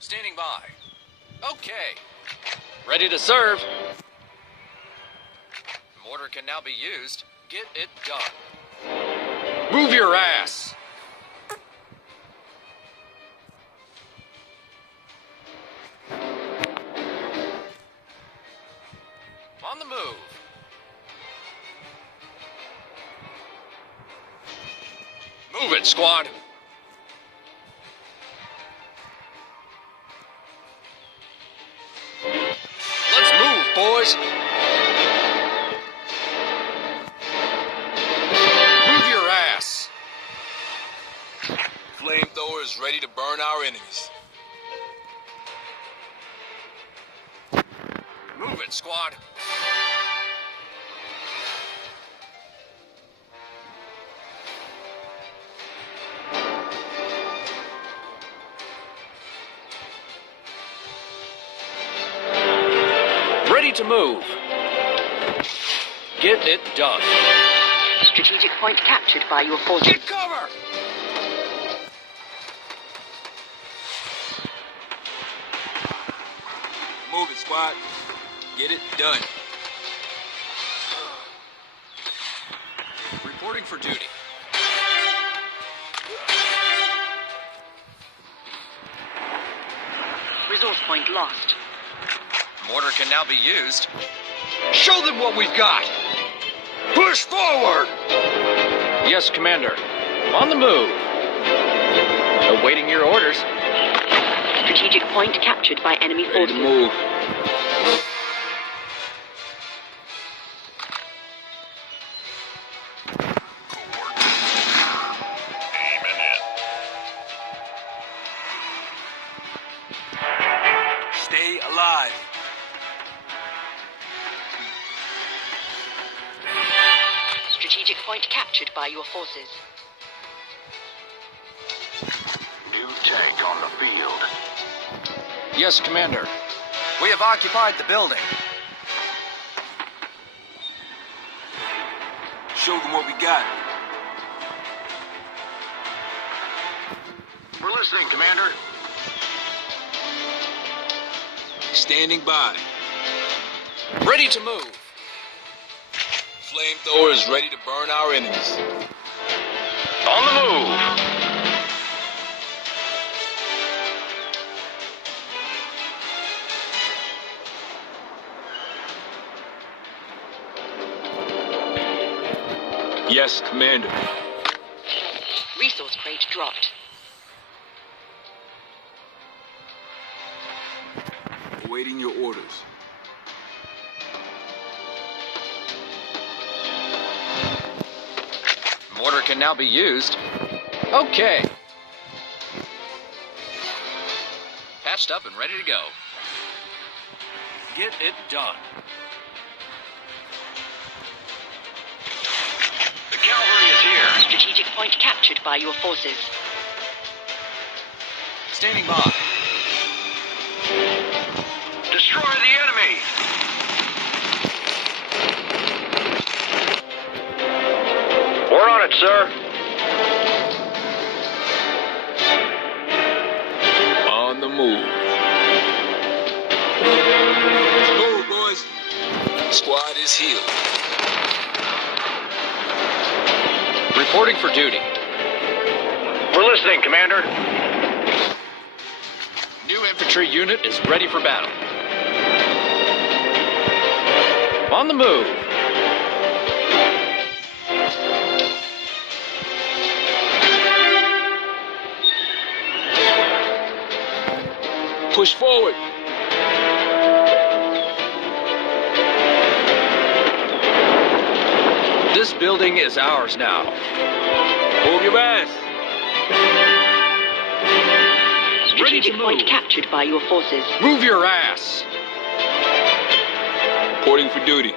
Standing by. Okay. Ready to serve. Mortar can now be used. Get it done. Move your ass. On the move. Move it, squad. Let's move, boys. Move your ass. Flamethrower is ready to burn our enemies. Move it, squad. Ready to move. Get it done. Strategic point captured by your forces. Get cover! Move it, squad. Get it done. Reporting for duty. Resource point lost. Mortar can now be used. Show them what we've got! Push forward! Yes, Commander. On the move. Awaiting your orders. Strategic point captured by enemy Ready forces. to move. Stay alive. Strategic point captured by your forces. New tank on the field. Yes, Commander. We have occupied the building. Show them what we got. We're listening, Commander. Standing by. Ready to move. Flamethrower is ready to burn our enemies. On the move. Yes, Commander. Resource crate dropped. Awaiting your orders. Mortar can now be used. Okay. Patched up and ready to go. Get it done. The cavalry is here. Strategic point captured by your forces. Standing by. Destroy the enemy. We're on it, sir. On the move. Let's go, boys. Squad is healed. Reporting for duty. We're listening, Commander. New infantry unit is ready for battle. On the move. Push forward. This building is ours now. Move your ass. Ready to Strategic point move. captured by your forces. Move your ass. Reporting for duty.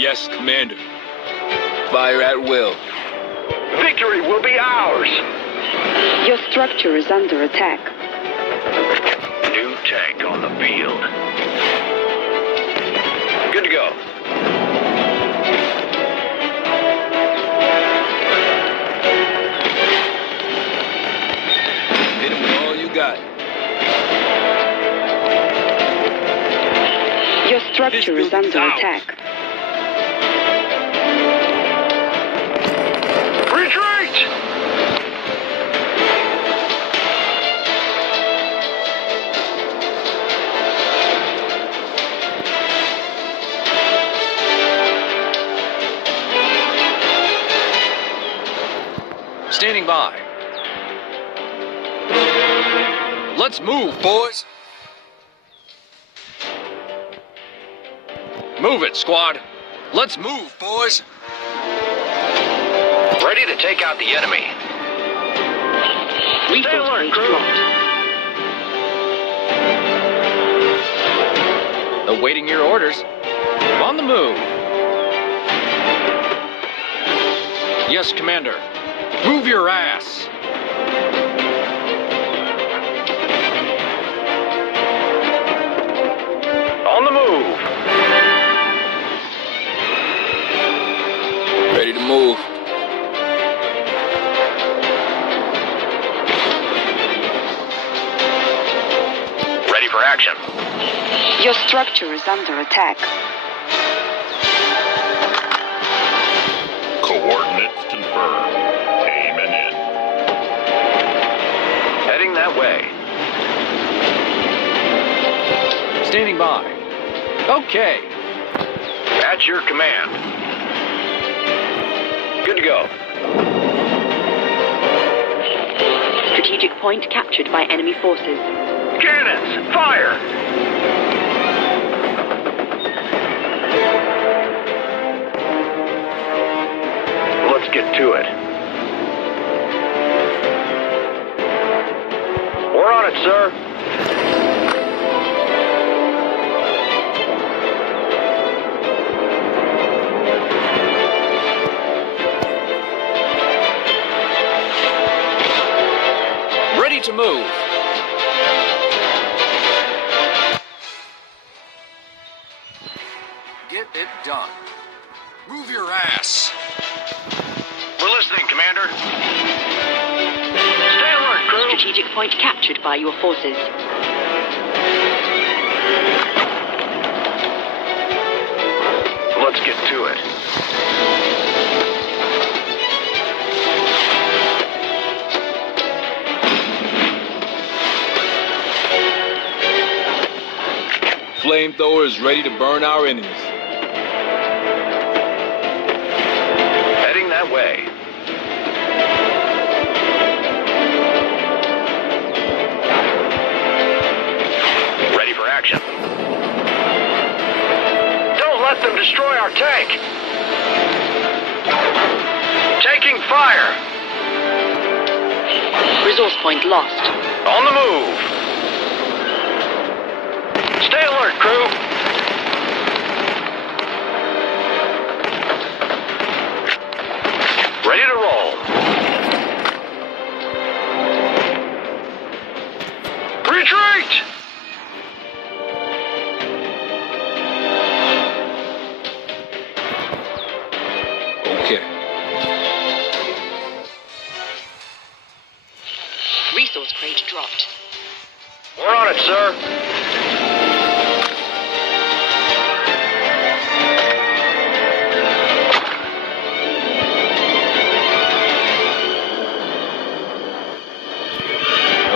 Yes, Commander. Fire at will. Victory will be ours. Your structure is under attack. New tank on the field. Good to go. Hit him with all you got. Your structure is under attack. Retreat! Standing by. Let's move, boys. Move it, squad. Let's move, boys. Ready to take out the enemy. Resource rate dropped. Awaiting your orders. On the move. Yes, Commander. Move your ass. On the move. Ready to move. Ready for action. Your structure is under attack. Coordinates confirmed. Aiming in. Heading that way. Standing by. Okay. At your command. Good to go. Strategic point captured by enemy forces. Cannons, fire! Let's get to it. We're on it, sir. Ready to move. Get it done. Move your ass. We're listening, Commander. Stay alert, crew. Strategic point captured by your forces. Let's get to it. Flamethrower is ready to burn our enemies. Heading that way. Ready for action. Don't let them destroy our tank. Taking fire. Resource point lost. On the move. Stay alert, crew. Ready to roll. Retreat! Okay. Resource crate dropped. We're on it, sir.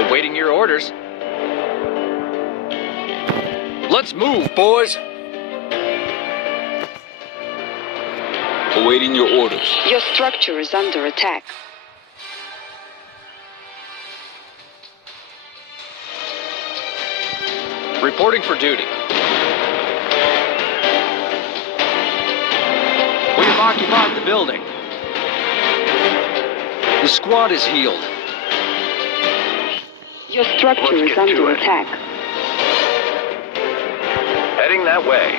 Awaiting your orders. Let's move, boys. Awaiting your orders. Your structure is under attack. Reporting for duty. We have occupied the building. The squad is healed. Your structure Let's is get to under it. attack. Heading that way.